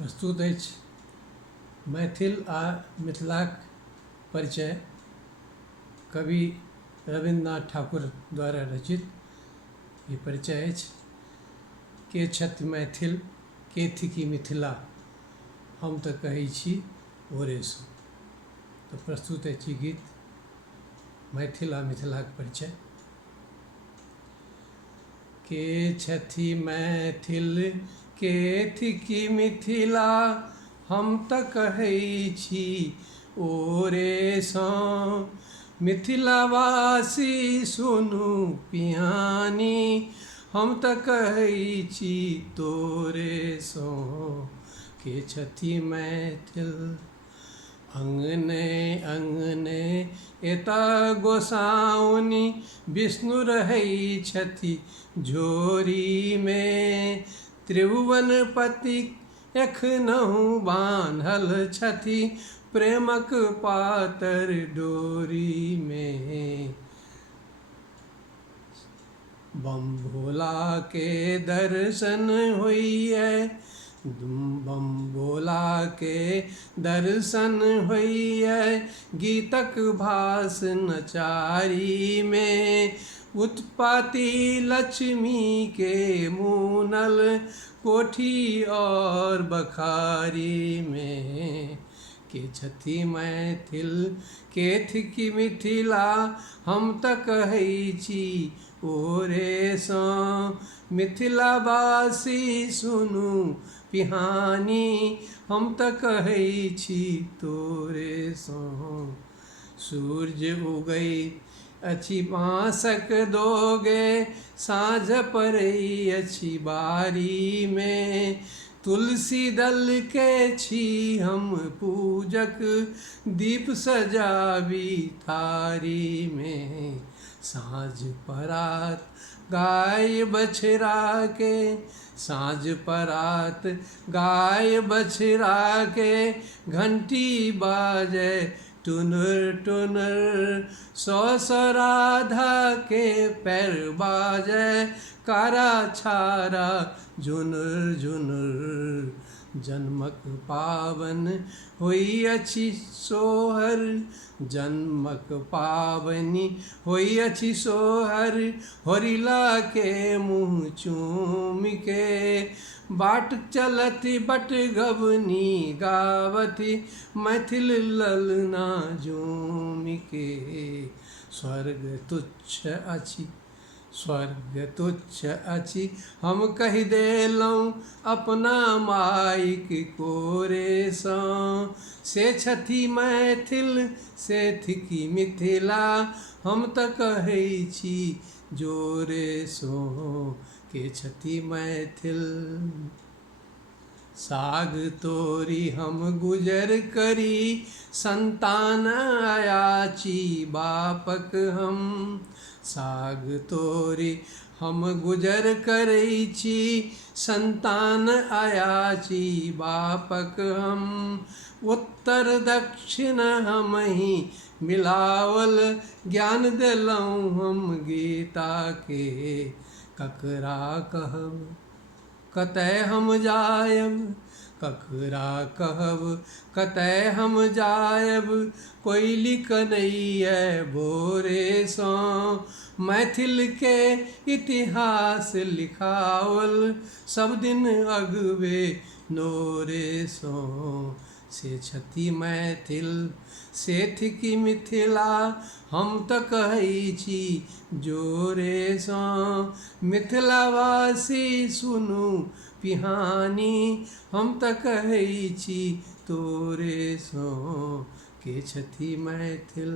प्रस्तुत अछि मैथिल आ मिथिलाक परिचय। कवि रविन्द्रनाथ ठाकुर द्वारा रचित ये परिचय अछि। के छथि मैथिल, के थिकी मिथिला, हम तऽ कहै छी ओरेसो। तऽ प्रस्तुत अछि गीत मैथिल आ मिथिलाक परिचय। के छथि मैथिल, के थिकी मिथिला, हम तऽ कहै छी ओरेसँ। मिथिलावासी सुनू पिहानी, हम तऽ कहै छी तोरेसँ। के छथि मैथिल, अङ्गने अङ्गने एतऽ गोसाउनि विष्णु रहै छथि झोरीमे। त्रिभुवनपति एखनहु बान्हल छथि प्रेमक पातर डोरीमे। बम भोलाके दर्शन होइए, बम भोलाके दर्शन होइए गीतक भास नचारीमे। उत्पाती लक्ष्मीके मुनल कोठी और बखारीमे। के छथि मैथिल, के थिकी मिथिला, हम तऽ कहै छी ओरेसँ। मिथिलावासी सुनू पिहानी, हम तऽ कहै छी तोरेसँ। सूर्य उगै अछि बाँसक दोगे, साँझ पड़ै अछि बारीमे। तुलसी दलके छी हम पूजक, दीप सजाबी थारीमे। साँझ परात गाय बछड़ाके, साँझ परात गाय बछड़ाके घण्टी बाजै टुनुर टुनुर। सौ सौ राधाके पैर बाजै कारा छाड़ा झुनुर झुनुर। जन्मक पाबनि होइअछि सोहर, जन्मक पाबनि होइअछि सोहर। होरिलाके मुँह चूमिके बाट चलति बटगबनी गावति मैथिल ललना झूमिके। स्वर्ग तुच्छ अछि, स्वर्ग तुच्छ अछि, हम कहि देलहुँ अपना माइक कोरेसँ। से छथि मैथिल, से थिकी मिथिला, हम तऽ कहै छी जोरेसँ। के छथि मैथिल, साग तोरी हम गुजर करी, संतान अयाची बापक हम। साग तोरी हम गुजर करै छी, संतान अयाची बापक हम। उत्तर दक्षिण हमहि मिलावल ज्ञान देलहुँ हम गीताके। ककरा कहब कतय हम जायब, ककरा कहब कतय हम जायब, कोइली कनैये भोरेसँ। मैथिलके इतिहास लिखाओल सब दिन अगबे नोरेसँ। से छथि मैथिल, से थिकी मिथिला, हम तऽ कहै छी जोरेसँ। मिथिलावासी सुनू पिहानी, हम तऽ कहै छी तोरेसँ। के छथि मैथिल।